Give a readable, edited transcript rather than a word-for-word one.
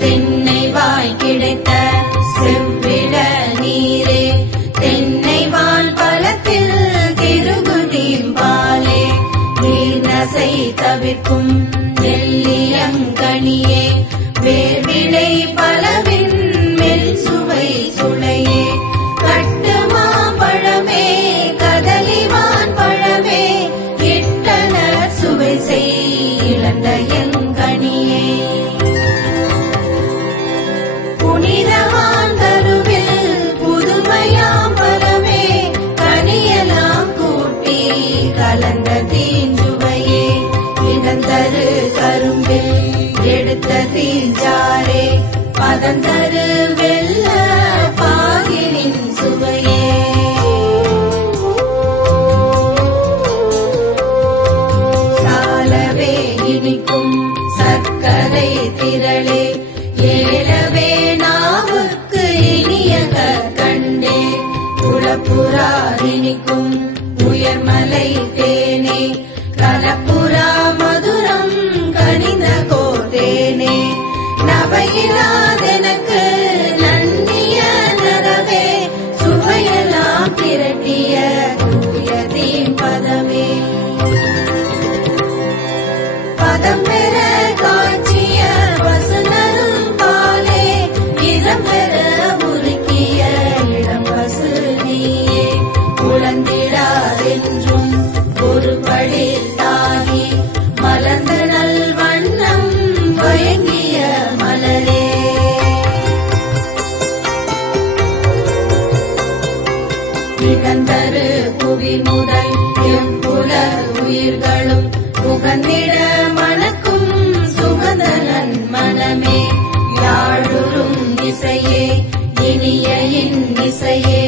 தென்னை வாய் கிடைத்த செவ்விட நீரே தென்னை வான் பலத்தில் திருகுதீம்பாலே நீர்நசை தவிர்க்கும் நெல்லியங்கனியே வேர்விடை பலவின் மெல் சுவை சுளையே கட்டுமா பழமே கதலிவான் பழமே இட்டனர் சுவை செய் இழந்த எங்கனியே புனிதவான் கருவில் புதுமையாம் பலமே கனியலாம் கூட்டி கலந்த தீஞ்சுவையே இடந்தரு கரும்பில் எடுத்த தீஞ்சாரே பதந்தரு வெள்ள பாகினின் சுவையே சாலவே இனிக்கும் சர்க்கரை திரளே ஏலவே நாவுக்கு இனிய கண்டே குளப்புறா இனிக்கும் உயர்மலை தேனே கலப்புறா மதுரம் கனிந்த கோதேனே நவையிலாதெனக்கு நன்னிய நரவே சுவையெல்லாம் திரட்டிய தூயதீம் பதமே பதம் பெற காய்ச்சிய பசுநரும் பாலே இடம் பெற உருக்கிய இளம் பசு நீயே உழந்திடாதென்றும் ஒரு படித்தாகி மலர்ந்த நல் வண்ணம் வயங்கிய மலரே நிகந்தரு புவி முதல் எம்புல உயிர்களும் புகந்திட மணக்கும் சுகந்த நன்மனமே யாழுறும் இசையே இனிய இசையே